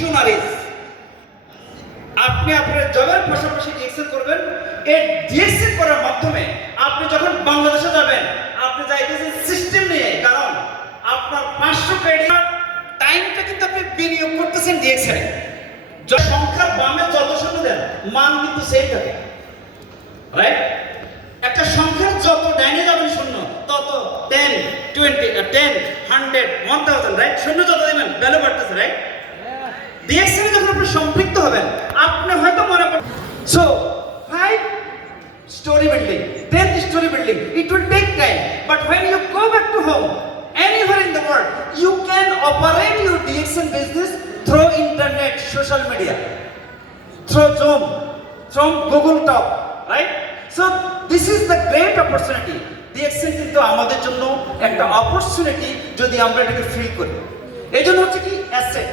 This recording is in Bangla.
ডিকশনারিজ। আপনি আপনার জবের পাশাপাশি ডিএক্সএল করবেন। এই ডিএক্সএল করার মাধ্যমে আপনি যখন বাংলাদেশে যাবেন, আপনি যাইতেছেন সিস্টেম নিয়ে, কারণ আপনার 500 ক্রেডিট টাইমটা কিন্তু আপনি বিনিয়োগ করতেছেন ডিএক্সএল। সংখ্যার বামে যত শূন্য দেন, মান কিন্তু সেম থাকে, রাইট? একটা সংখ্যার যত ডাইনে যাবেন শূন্য, তত 10, 20, 10, 100, 1000, রাইট? শূন্য যত দেবেন ভ্যালু বাড়তেছে, রাইট? ডিএক্সএল যখন আপনি সম্পৃক্ত হবেন, আপনি হয়তো মনে করেন so 5 story building, 10th story building, it will take time, but when you go back to home anywhere in the world, you can operate your DXN business through internet, social media, through Zoom, from Google Talk, right? So this is the great opportunity. DXN কিন্তু আমাদের জন্য একটা অপরচুনিটি, যদি আমরা এটাকে ফিল করি। এই জন্য হচ্ছে কি অ্যাসেট।